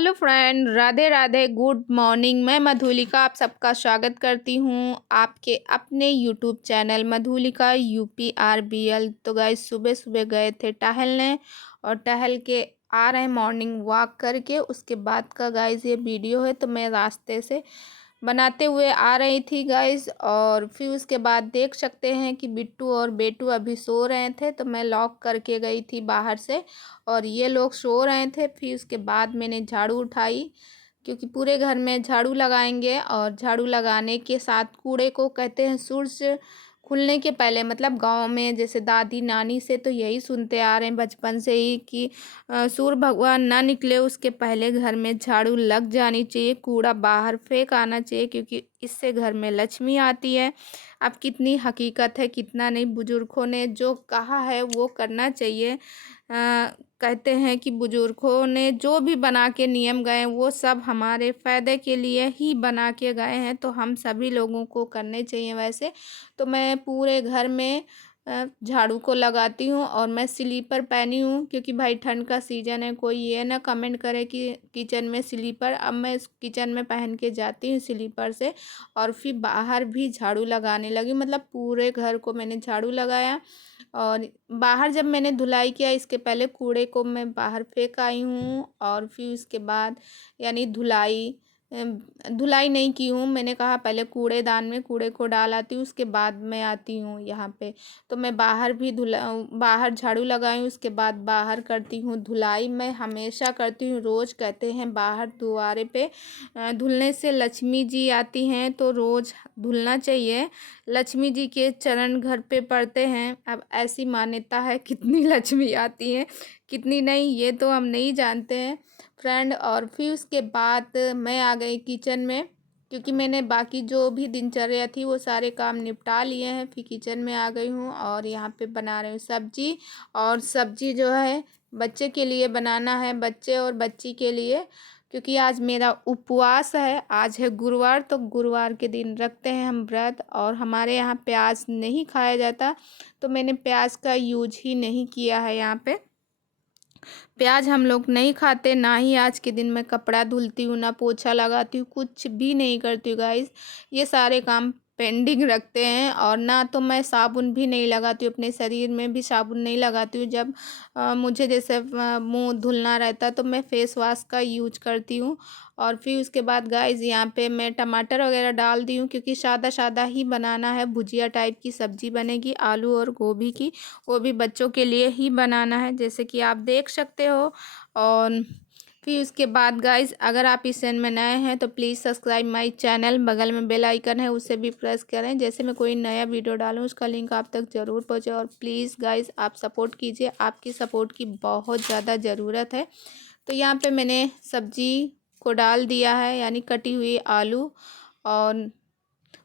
Hello friend, Radhe Radhe, good morning. मैं मधुलिका आप सबका स्वागत करती हूँ आपके अपने यूट्यूब चैनल मधुलिका UPRBL। तो गाइस सुबह सुबह गए थे टहलने और टहल के आ रहे हैं मॉर्निंग वॉक करके। उसके बाद का गाइस ये वीडियो है, तो मैं रास्ते से बनाते हुए आ रही थी गाइस। और फिर उसके बाद देख सकते हैं कि बिट्टू और बेटू अभी सो रहे थे, तो मैं लॉक करके गई थी बाहर से और ये लोग सो रहे थे। फिर उसके बाद मैंने झाड़ू उठाई, क्योंकि पूरे घर में झाड़ू लगाएंगे और झाड़ू लगाने के साथ कूड़े को कहते हैं सूरज खुलने के पहले, मतलब गांव में जैसे दादी नानी से तो यही सुनते आ रहे हैं बचपन से ही कि सूर्य भगवान ना निकले उसके पहले घर में झाड़ू लग जानी चाहिए, कूड़ा बाहर फेंक आना चाहिए, क्योंकि इससे घर में लक्ष्मी आती है। अब कितनी हकीकत है कितना नहीं, बुजुर्गों ने जो कहा है वो करना चाहिए। कहते हैं कि बुजुर्गों ने जो भी बना के नियम गए वो सब हमारे फ़ायदे के लिए ही बना के गए हैं, तो हम सभी लोगों को करने चाहिए वैसे। तो मैं पूरे घर में झाड़ू को लगाती हूँ और मैं स्लीपर पहनी हूँ, क्योंकि भाई ठंड का सीज़न है। कोई ये ना कमेंट करे कि किचन में स्लीपर, अब मैं इस किचन में पहन के जाती हूँ स्लीपर से। और फिर बाहर भी झाड़ू लगाने लगी, मतलब पूरे घर को मैंने झाड़ू लगाया। और बाहर जब मैंने धुलाई किया, इसके पहले कूड़े को मैं बाहर फेंक आई हूँ और फिर उसके बाद यानी धुलाई नहीं की हूँ। मैंने कहा पहले कूड़ेदान में कूड़े को डाल आती हूँ, उसके बाद मैं आती हूँ यहाँ पे। तो मैं बाहर भी बाहर झाड़ू लगाई हूँ, उसके बाद बाहर करती हूँ धुलाई। मैं हमेशा करती हूँ, रोज़ कहते हैं बाहर दुआरे पे धुलने से लक्ष्मी जी आती हैं, तो रोज़ धुलना चाहिए। लक्ष्मी जी के चरण घर पे पड़ते हैं। अब ऐसी मान्यता है, कितनी लक्ष्मी आती हैं कितनी नहीं ये तो हम नहीं जानते हैं फ्रेंड। और फिर उसके बाद मैं आ गई किचन में, क्योंकि मैंने बाकी जो भी दिनचर्या थी वो सारे काम निपटा लिए हैं। फिर किचन में आ गई हूँ और यहाँ पे बना रही हूँ सब्जी। और सब्जी जो है बच्चे के लिए बनाना है, बच्चे और बच्ची के लिए, क्योंकि आज मेरा उपवास है। आज है गुरुवार, तो गुरुवार के दिन रखते हैं हम व्रत और हमारे यहाँ प्याज नहीं खाया जाता, तो मैंने प्याज का यूज ही नहीं किया है। यहाँ पे प्याज हम लोग नहीं खाते, ना ही आज के दिन मैं कपड़ा धुलती हूँ, ना पोछा लगाती हूँ, कुछ भी नहीं करती हूँ गाइस। ये सारे काम पेंडिंग रखते हैं। और ना तो मैं साबुन भी नहीं लगाती हूँ, अपने शरीर में भी साबुन नहीं लगाती हूँ। जब मुझे जैसे मुंह धुलना रहता है तो मैं फेस वॉश का यूज करती हूँ। और फिर उसके बाद गाइस यहाँ पे मैं टमाटर वगैरह डाल दी हूँ, क्योंकि सादा सादा ही बनाना है, भुजिया टाइप की सब्ज़ी बनेगी आलू और गोभी की, वो भी बच्चों के लिए ही बनाना है, जैसे कि आप देख सकते हो। और फिर उसके बाद गाइस, अगर आप इस चैनल में नए हैं तो प्लीज़ सब्सक्राइब माय चैनल, बगल में बेल आइकन है उसे भी प्रेस करें, जैसे मैं कोई नया वीडियो डालूं उसका लिंक आप तक ज़रूर पहुंचे। और प्लीज़ गाइस आप सपोर्ट कीजिए, आपकी सपोर्ट की बहुत ज़्यादा ज़रूरत है। तो यहाँ पे मैंने सब्जी को डाल दिया है, यानी कटी हुई आलू और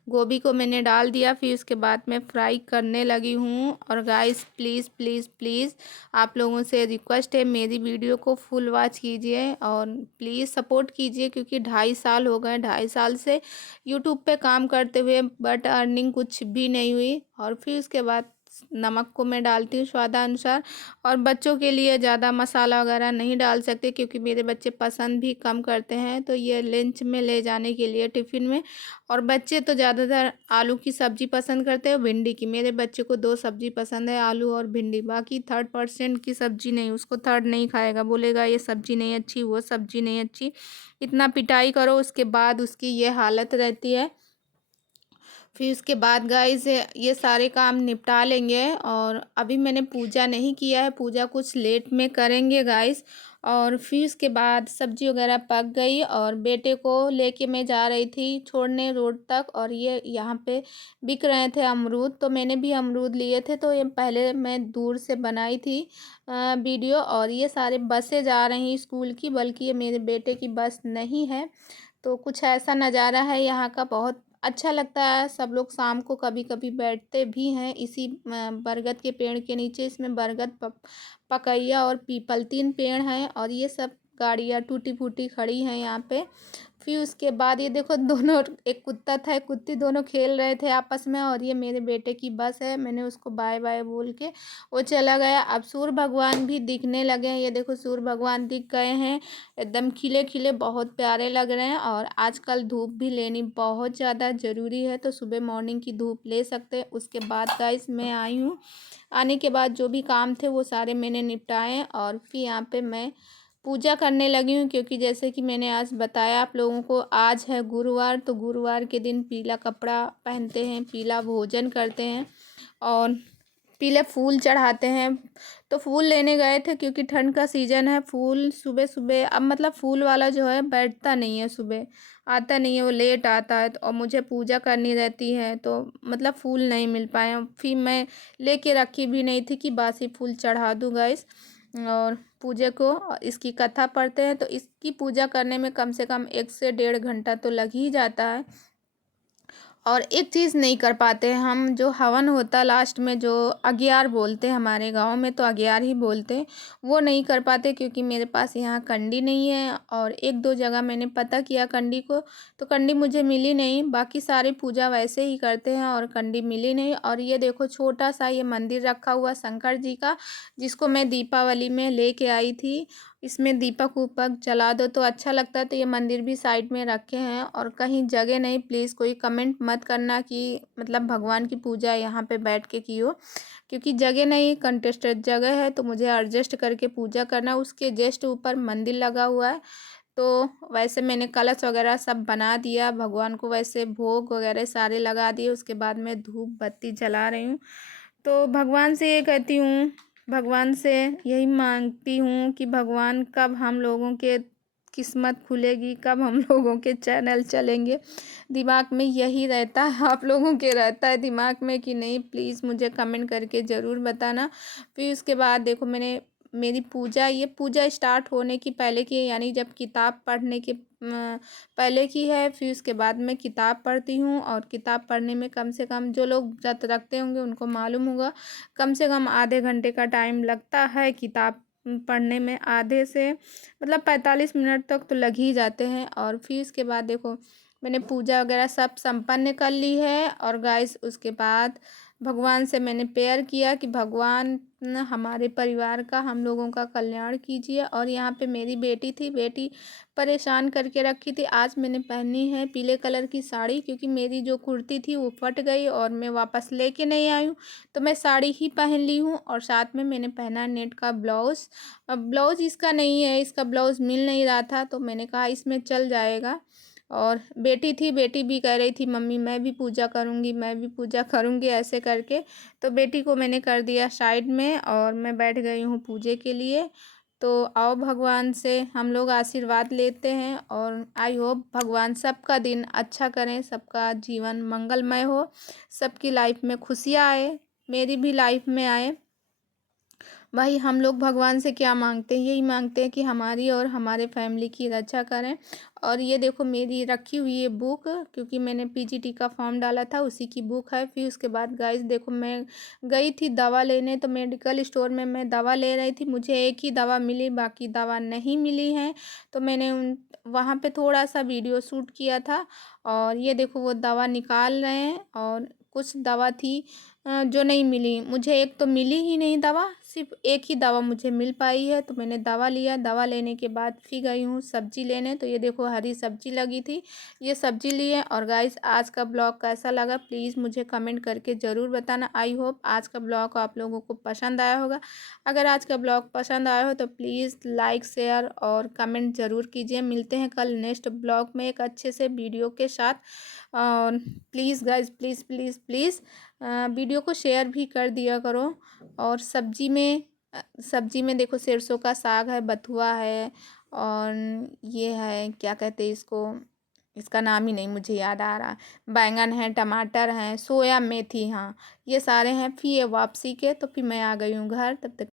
गोभी को मैंने डाल दिया। फिर उसके बाद मैं फ्राई करने लगी हूँ। और गाइस प्लीज़ प्लीज़ प्लीज़ आप लोगों से रिक्वेस्ट है, मेरी वीडियो को फुल वॉच कीजिए और प्लीज़ सपोर्ट कीजिए, क्योंकि 2.5 साल हो गए, 2.5 साल से यूट्यूब पे काम करते हुए, बट अर्निंग कुछ भी नहीं हुई। और फिर उसके बाद नमक को मैं डालती हूँ स्वादानुसार। और बच्चों के लिए ज़्यादा मसाला वगैरह नहीं डाल सकते, क्योंकि मेरे बच्चे पसंद भी कम करते हैं, तो ये लंच में ले जाने के लिए टिफ़िन में। और बच्चे तो ज़्यादातर आलू की सब्ज़ी पसंद करते हैं, भिंडी की। मेरे बच्चे को 2 सब्ज़ी पसंद है, आलू और भिंडी, बाकी 3rd% की सब्ज़ी नहीं, उसको थर्ड नहीं खाएगा, बोलेगा ये सब्ज़ी नहीं अच्छी, वो सब्ज़ी नहीं अच्छी। इतना पिटाई करो उसके बाद उसकी ये हालत रहती है। फिर उसके बाद गाइस ये सारे काम निपटा लेंगे। और अभी मैंने पूजा नहीं किया है, पूजा कुछ लेट में करेंगे गाइस। और फिर उसके बाद सब्जी वगैरह पक गई और बेटे को लेके मैं जा रही थी छोड़ने रोड तक। और ये यहाँ पे बिक रहे थे अमरूद, तो मैंने भी अमरूद लिए थे, तो ये पहले मैं दूर से बनाई थी वीडियो। और ये सारे बसें जा रही हैं स्कूल की, बल्कि ये मेरे बेटे की बस नहीं है। तो कुछ ऐसा नज़ारा है यहाँ का, बहुत अच्छा लगता है। सब लोग शाम को कभी कभी बैठते भी हैं इसी बरगद के पेड़ के नीचे। इसमें बरगद पकैया और पीपल 3 पेड़ हैं, और ये सब गाड़ियाँ टूटी फूटी खड़ी हैं यहाँ पे। फिर उसके बाद ये देखो दोनों, एक कुत्ता था एक कुत्ती, दोनों खेल रहे थे आपस में। और ये मेरे बेटे की बस है, मैंने उसको बाय बाय बोल के वो चला गया। अब सूर्य भगवान भी दिखने लगे हैं, ये देखो सूर्य भगवान दिख गए हैं, एकदम खिले खिले, बहुत प्यारे लग रहे हैं। और आजकल धूप भी लेनी बहुत ज़्यादा ज़रूरी है, तो सुबह मॉर्निंग की धूप ले सकते हैं। उसके बाद गाइस मैं आई हूँ, आने के बाद जो भी काम थे वो सारे मैंने निपटाए और फिर यहाँ पे मैं पूजा करने लगी हूँ, क्योंकि जैसे कि मैंने आज बताया आप लोगों को, आज है गुरुवार, तो गुरुवार के दिन पीला कपड़ा पहनते हैं, पीला भोजन करते हैं और पीले फूल चढ़ाते हैं। तो फूल लेने गए थे, क्योंकि ठंड का सीज़न है। फूल सुबह सुबह, अब मतलब फूल वाला जो है बैठता नहीं है, सुबह आता नहीं है, वो लेट आता है। तो और मुझे पूजा करनी रहती है, तो मतलब फूल नहीं मिल पाए। फिर मैं लेके रखी भी नहीं थी कि बासी फूल चढ़ा दूँ गाइस। और पूजा को, इसकी कथा पढ़ते हैं, तो इसकी पूजा करने में कम से कम 1 से 1.5 घंटा तो लग ही जाता है। और एक चीज़ नहीं कर पाते हैं हम, जो हवन होता है लास्ट में, जो अगियार बोलते हैं, हमारे गांव में तो अगियार ही बोलते हैं, वो नहीं कर पाते, क्योंकि मेरे पास यहाँ कंडी नहीं है। और 1-2 जगह मैंने पता किया कंडी को, तो कंडी मुझे मिली नहीं। बाकी सारी पूजा वैसे ही करते हैं और कंडी मिली नहीं। और ये देखो छोटा सा ये मंदिर रखा हुआ शंकर जी का, जिसको मैं दीपावली में लेके आई थी। इसमें दीपक उपक जला दो तो अच्छा लगता है, तो ये मंदिर भी साइड में रखे हैं। और कहीं जगह नहीं, प्लीज़ कोई कमेंट मत करना कि मतलब भगवान की पूजा यहाँ पे बैठ के की हो, क्योंकि जगह नहीं, कंटेस्टेड जगह है, तो मुझे एडजस्ट करके पूजा करना। उसके जस्ट ऊपर मंदिर लगा हुआ है, तो वैसे मैंने कलश वगैरह सब बना दिया, भगवान को वैसे भोग वगैरह सारे लगा दिए। उसके बाद मैं धूप बत्ती जला रही हूँ। तो भगवान से ये कहती हूँ, भगवान से यही मांगती हूँ कि भगवान कब हम लोगों के किस्मत खुलेगी, कब हम लोगों के चैनल चलेंगे। दिमाग में यही रहता है, आप लोगों के रहता है दिमाग में कि नहीं, प्लीज़ मुझे कमेंट करके ज़रूर बताना। फिर उसके बाद देखो मैंने मेरी पूजा, ये पूजा स्टार्ट होने की पहले की है, यानी जब किताब पढ़ने के पहले की है। फिर उसके बाद मैं किताब पढ़ती हूँ, और किताब पढ़ने में कम से कम, जो लोग व्रत रखते होंगे उनको मालूम होगा, कम से कम आधे घंटे का टाइम लगता है किताब पढ़ने में। आधे से मतलब 45 मिनट तक तो लग ही जाते हैं। और फिर उसके बाद देखो मैंने पूजा वगैरह सब संपन्न कर ली है। और गाइस उसके बाद भगवान से मैंने प्रेयर किया कि भगवान हमारे परिवार का, हम लोगों का कल्याण कीजिए। और यहाँ पे मेरी बेटी थी, बेटी परेशान करके रखी थी। आज मैंने पहनी है पीले कलर की साड़ी, क्योंकि मेरी जो कुर्ती थी वो फट गई और मैं वापस लेके नहीं आई हूँ, तो मैं साड़ी ही पहन ली हूँ। और साथ में मैंने पहना नेट का ब्लाउज़। अब ब्लाउज़ इसका नहीं है, इसका ब्लाउज़ मिल नहीं रहा था, तो मैंने कहा इसमें चल जाएगा। और बेटी थी, बेटी भी कह रही थी मम्मी मैं भी पूजा करूँगी, मैं भी पूजा करूँगी, ऐसे करके। तो बेटी को मैंने कर दिया साइड में और मैं बैठ गई हूँ पूजे के लिए। तो आओ भगवान से हम लोग आशीर्वाद लेते हैं, और आई होप भगवान सबका दिन अच्छा करें, सबका जीवन मंगलमय हो, सबकी लाइफ में खुशियाँ आए, मेरी भी लाइफ में आए। भाई हम लोग भगवान से क्या मांगते हैं, यही मांगते हैं कि हमारी और हमारे फैमिली की रक्षा करें। और ये देखो मेरी रखी हुई है बुक, क्योंकि मैंने पीजीटी का फॉर्म डाला था, उसी की बुक है। फिर उसके बाद गाइस देखो मैं गई थी दवा लेने, तो मेडिकल स्टोर में मैं दवा ले रही थी, मुझे एक ही दवा मिली, बाकी दवा नहीं मिली है। तो मैंने वहाँ पे थोड़ा सा वीडियो शूट किया था। और ये देखो वो दवा निकाल रहे हैं, और कुछ दवा थी जो नहीं मिली मुझे, एक तो मिली ही नहीं दवा, सिर्फ एक ही दवा मुझे मिल पाई है। तो मैंने दवा लिया, दवा लेने के बाद फिर गई हूँ सब्जी लेने। तो ये देखो हरी सब्जी लगी थी, ये सब्जी लिए। और गाइस आज का ब्लॉग कैसा लगा प्लीज़ मुझे कमेंट करके ज़रूर बताना। आई होप आज का ब्लॉग आप लोगों को पसंद आया होगा। अगर आज का ब्लॉग पसंद आया हो तो प्लीज़ लाइक शेयर और कमेंट ज़रूर कीजिए। मिलते हैं कल नेक्स्ट ब्लॉग में एक अच्छे से वीडियो के साथ। और please guys please please please video को शेयर भी कर दिया करो। और सब्जी में देखो सरसों का साग है, बथुआ है, और ये है क्या कहते हैं इसको, इसका नाम ही नहीं मुझे याद आ रहा। बैंगन है, टमाटर हैं, सोया मेथी, हाँ ये सारे हैं। फिर ये वापसी के, तो फिर मैं आ गई हूँ घर, तब तक